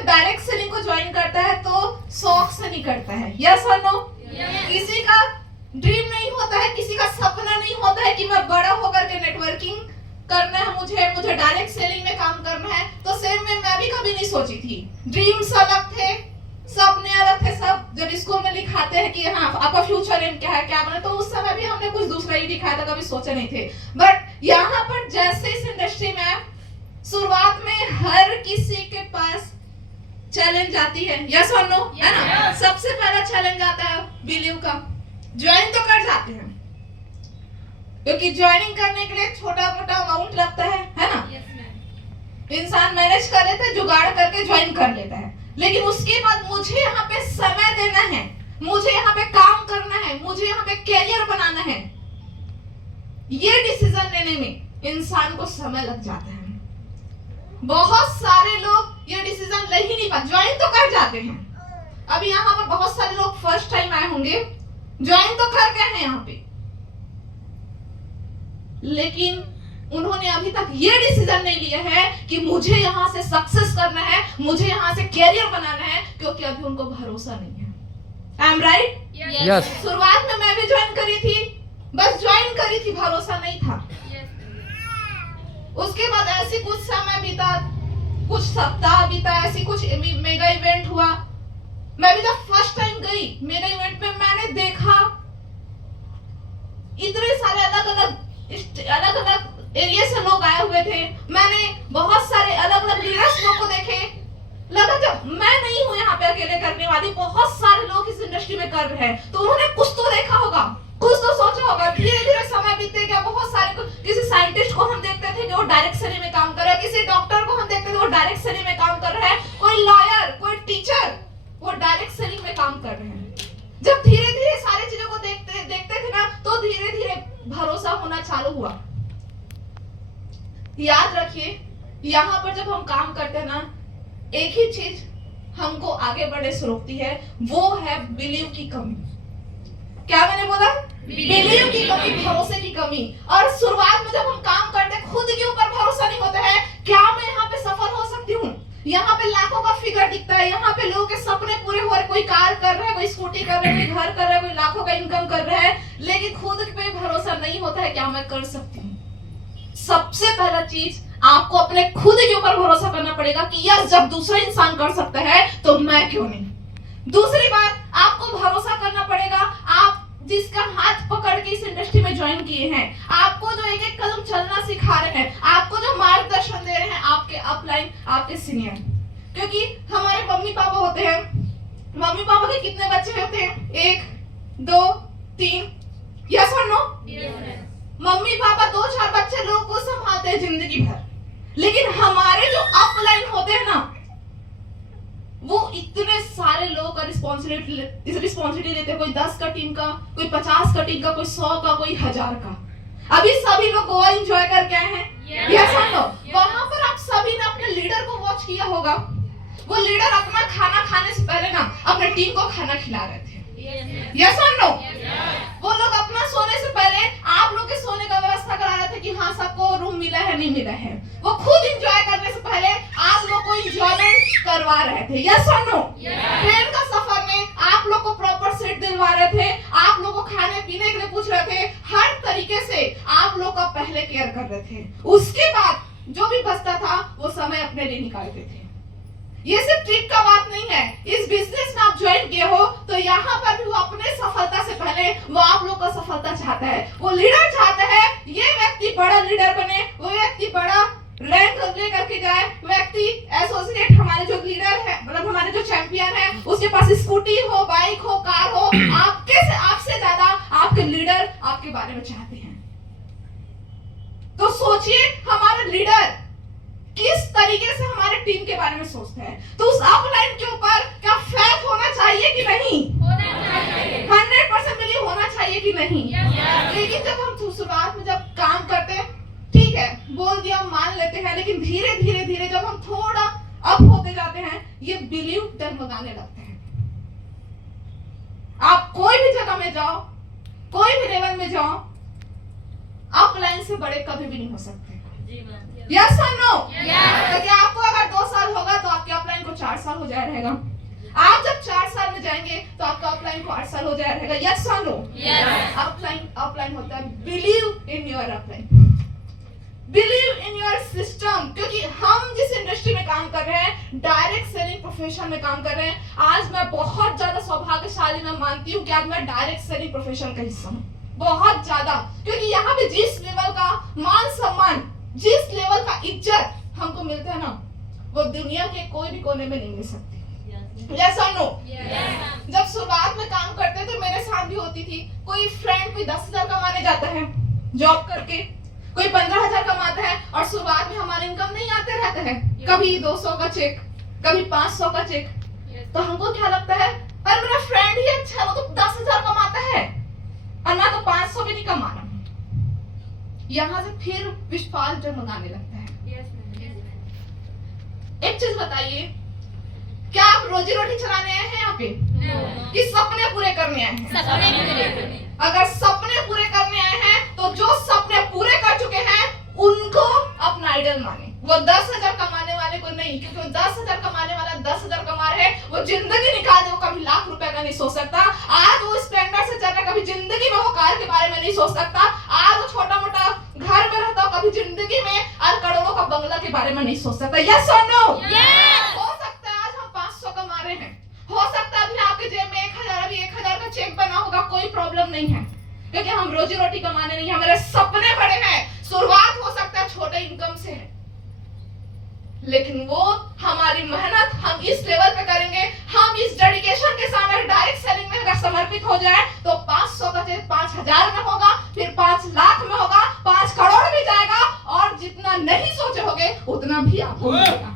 जब direct selling को join करता है तो शौक से नहीं करता है, यस और नो? किसी का ड्रीम नहीं होता है, किसी का सपना नहीं होता है कि मैं बड़ा होकर के नेटवर्किंग करना है, मुझे डायरेक्ट सेलिंग में काम करना है। तो सेम में मैं भी कभी नहीं सोची थी। ड्रीम्स अलग थे, सपने अलग थे। सब जब स्कूल में लिखाते हैं कि हाँ आपका फ्यूचर एम क्या है, क्या बने, तो उस समय भी हमने कुछ दूसरा ही लिखा था, कभी सोचे नहीं थे। बट यहाँ पर जैसे इस इंडस्ट्री में शुरुआत में हर किसी के पास चैलेंज आती है, यस और नो, है ना? सबसे पहला चैलेंज आता है बिलीव का। ज्वाइन तो कर जाते हैं क्योंकि ज्वाइनिंग करने के लिए छोटा मोटा अमाउंट लगता है ना? इंसान मैनेज कर लेता है, जुगाड़ करके ज्वाइन कर लेता है। लेकिन उसके बाद मुझे यहाँ पे समय देना है, मुझे यहाँ पे काम करना है, मुझे यहाँ पे कैरियर बनाना है, ये डिसीजन लेने में इंसान को समय लग जाता है। बहुत सारे लोग ये डिसीजन ले ही नहीं पाते, ज्वाइन तो कर जाते हैं। अभी यहाँ पर बहुत सारे लोग फर्स्ट टाइम आए होंगे, ज्वाइन तो कर गए हैं यहाँ पे, लेकिन उन्होंने अभी तक ये डिसीजन नहीं लिया है कि मुझे यहाँ से सक्सेस करना है, मुझे यहाँ से कैरियर बनाना है, क्योंकि अभी उनको भरोसा नहीं है। I am right? यस। शुरुआत में मैं भी ज्वाइन करी थी, बस ज्वाइन करी थी, भरोसा नहीं था। उसके बाद ऐसे कुछ समय बीता, कुछ सप्ताह बीता, ऐसी कुछ मेगा इवेंट हुआ। मैं भी जब फर्स्ट टाइम गई मेगा इवेंट में, मैंने देखा इतने सारे अलग अलग एरिया से लोग आए हुए थे। मैंने बहुत सारे अलग अलग लीडर्स लोग को देखे। लगा जब मैं नहीं हूँ यहाँ पे अकेले करने वाली, बहुत सारे लोग इस इंडस्ट्री में कर रहे हैं, तो उन्होंने कुछ तो देखा होगा, कुछ तो सोचा होगा। धीरे धीरे समय बीतते गया, बहुत सारे किसी साइंटिस्ट को हम देखते थे कि वो डायरेक्ट सेलिंग में काम कर रहा है, किसी डॉक्टर को हम देखते थे वो डायरेक्ट सेलिंग में काम कर रहा है, कोई लॉयर, कोई टीचर, वो डायरेक्ट सेलिंग में काम कर रहे हैं। जब धीरे धीरे सारी चीजों को देखते थे ना, तो धीरे धीरे भरोसा होना चालू हुआ। याद रखिए, यहाँ पर जब हम काम करते हैं ना, एक ही चीज हमको आगे बढ़ने से रोकती है, वो है बिलीव की कमी। क्या मैंने बोला? बिलीव की कमी, भरोसे की कमी। और शुरुआत में जब हम काम करते हैं, खुद के ऊपर भरोसा नहीं होता है, क्या मैं यहाँ पे सफल हो सकती हूँ? यहाँ पे लाखों का फिगर दिखता है, यहाँ पे लोगों के सपने पूरे हो रहे, कोई कार कर रहा है, कोई स्कूटी कर रहा है, कोई घर कर रहा है, कोई लाखों का इनकम कर रहा है, लेकिन खुद पे भरोसा नहीं होता है, क्या मैं कर सकती हूँ? सबसे पहला चीज आपको अपने खुद के ऊपर भरोसा करना पड़ेगा कि यस, जब दूसरा इंसान कर सकता है तो मैं क्यों नहीं। दूसरी बात, आपको भरोसा करना पड़ेगा, आप जिसका हाथ पकड़ के इस इंडस्ट्री में ज्वाइन किए हैं, आपको जो एक एक कदम चलना सिखा रहे हैं, आपको जो मार्गदर्शन दे रहे हैं, आपके अपलाइन, आपके सीनियर। क्योंकि हमारे मम्मी पापा होते हैं, मम्मी पापा के कितने बच्चे होते हैं? 1 2 3, यस और नो? मम्मी पापा 2-4 बच्चे लोगों को संभालते हैं जिंदगी भर, लेकिन हमारे जो अपलाइन होते हैं ना, वो इतने सारे लोगों का रिस्पॉन्सिबिलिटी लेते हैं। कोई 10 का टीम का, कोई 50 का टीम का, कोई 100 का, कोई 1000 का। अभी सभी लोग गोवा एंजॉय करके आए हैं, यस और नो? वहां पर आप सभी ने अपने लीडर को वॉच किया होगा। वो लीडर अपना खाना खाने से पहले ना अपने टीम को खाना खिला रहे थे, यस और नो? वो लोग अपना सोने से पहले आप लोग के सोने का व्यवस्था करा रहे थे कि हाँ सबको रूम मिला है, नहीं मिला है। वो खुद एंजॉय करने से पहले आप लोग को एंजॉयमेंट करवा रहे थे, यस और नो? ट्रेन का सफर में आप लोग को प्रॉपर सीट दिलवा रहे थे, आप लोग को खाने पीने के लिए पूछ रहे थे, हर तरीके से आप लोग का पहले केयर कर रहे थे। उसके बाद जो भी बचता था वो समय अपने लिए निकालते थे। ये सिर्फ ट्रिक का बात नहीं है, इस बिजनेस में आप ज्वाइन किए हो तो यहाँ पर भी वो अपने सफलता से पहले वो आप लोग का सफलता चाहता है। वो लीडर चाहता है ये व्यक्ति बड़ा लीडर बने, वो व्यक्ति बड़ा रैंक लेकर के जाए, व्यक्ति एसोसिएट, हमारे जो लीडर है, मतलब हमारे जो चैंपियन है, उसके पास स्कूटी हो, बाइक हो, कार हो, आपसे ज्यादा आपके लीडर आपके बारे में चाहते हैं। तो सोचिए हमारा लीडर किस तरीके से हमारे टीम के बारे में सोचता है, तो उस अपलाइन के ऊपर क्या फेथ होना चाहिए कि नहीं? 100% बिलीव होना चाहिए कि नहीं? लेकिन जब हम शुरुआत में जब काम करते हैं, ठीक है बोल दिया मान लेते हैं, लेकिन धीरे धीरे धीरे जब हम थोड़ा अप होते जाते हैं, ये बिलीव डगमगाने लगते हैं। आप कोई भी जगह में जाओ, कोई भी लेवल में जाओ, अपलाइन से बड़े कभी भी नहीं हो सकते। यस और नो? क्योंकि आपको अगर 2 साल होगा तो आपके अपलाइन को 4 साल रहेगा। आप जब 4 साल में जाएंगे तो आपका अपलाइन को 8 साल हो जाएगा। यस और नो? अपलाइन होता है believe in your upline, believe in your system. क्योंकि हम जिस इंडस्ट्री में काम कर रहे हैं, डायरेक्ट सेलिंग प्रोफेशन में काम कर रहे हैं, आज मैं बहुत ज्यादा सौभाग्यशाली मैं मानती हूँ कि आज मैं डायरेक्ट सेलिंग प्रोफेशन का हिस्सा हूँ, बहुत ज्यादा। क्योंकि यहाँ पे जिस लेवल का मान सम्मान, जिस लेवल का इज्जत हमको मिलता है ना, वो दुनिया के कोई भी कोने में नहीं मिल सकती। यस और नो? जब शुरुआत में काम करते थे, मेरे साथ भी होती थी, कोई फ्रेंड कोई 10,000 कमाने जाता है जॉब करके, कोई 15,000 कमाता है, और शुरुआत में हमारे इनकम नहीं आते रहते हैं, कभी 200 का चेक, कभी 500 का चेक। तो हमको क्या लगता है, अरे मेरा फ्रेंड ही अच्छा है, वो तो 10,000 कमाता है और मैं तो 500 भी नहीं कमा रहा हूं। यहाँ से फिर विश्वास जगमगाने लगता है। एक चीज बताइए, क्या आप रोजी रोटी चलाने आए हैं यहाँ पे? कि सपने पूरे करने आए हैं? अगर सपने पूरे करने आए हैं तो जो सपने पूरे कर चुके हैं उनको अपना आइडल माने। वो 10,000 कमाने वाले को नहीं, क्योंकि वो 10,000 कमाने वाला 10,000 कमा रहे हैं, वो जिंदगी निकाल दे, वो कभी लाख रुपए का नहीं सोच सकता। आज वो स्प्लेंडर से चल रहा, कभी जिंदगी में वो कार के बारे में नहीं सोच सकता। आज वो छोटा मोटा घर में रहता, कभी जिंदगी में आज करोड़ों का बंगला के बारे में नहीं सोच सकता। यस और नो? हो सकता है आज हम 500 कमा रहे हैं, हो सकता है अभी आपके जेब में 1,000, अभी 1,000 का चेक बना होगा, कोई प्रॉब्लम नहीं है, क्योंकि हम रोजी रोटी कमाने नहीं, हमारे सपने बड़े हैं। शुरुआत हो सकता है छोटे इनकम से है, लेकिन वो हमारी मेहनत हम इस लेवल पे करेंगे, हम इस डेडिकेशन के साथ डायरेक्ट सेलिंग में अगर समर्पित हो जाए तो 500 का चेक 5,000 में होगा, फिर 5 लाख में होगा, 5 करोड़ भी जाएगा, और जितना नहीं सोचे होगे उतना भी आपको मिलेगा।